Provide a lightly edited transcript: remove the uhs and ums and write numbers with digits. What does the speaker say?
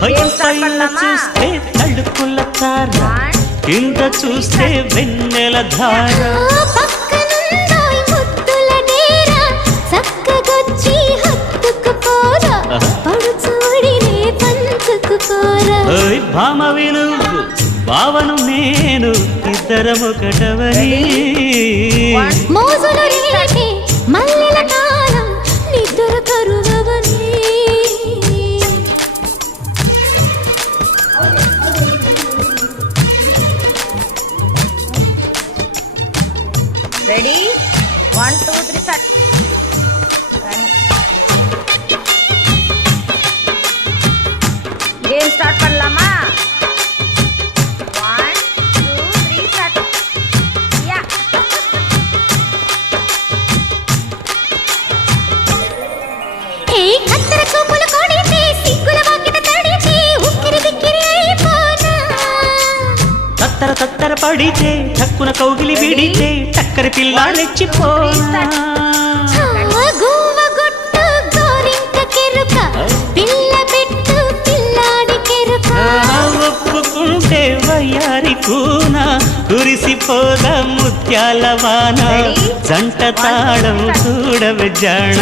పైన చూస్తే తడుకుల తార, కింద చూస్తే వెన్నెల ధార. భామ విలువు భావను నేను ఇద్దరము కటవని మల్లెల కాలం నిద్ర కరువని. Ready 1 2 3 start. గేమ్ స్టార్ట్ பண்ணலாமா? 1 2 3 స్టార్ట్. యా హే కత్తర చూపుల కొడితే సిగ్గుల వాకిట తడిచి ఉక్కిరి బిక్కిరి అయిపోనా. తత్తర తత్తర పడితే టక్కున కౌగిలి విడితే టక్కరి పిల్ల రెచ్చిపోనా. గువ్వ గుట్టు గోరింక కెరుక పిల్ల పెట్టు పిల్లాడి కెరుక. ఒప్పుకుంటే వయ్యారి కూన కురిసిపోద ముత్యాల వాన. జంట తాళం చూడవే జాణ.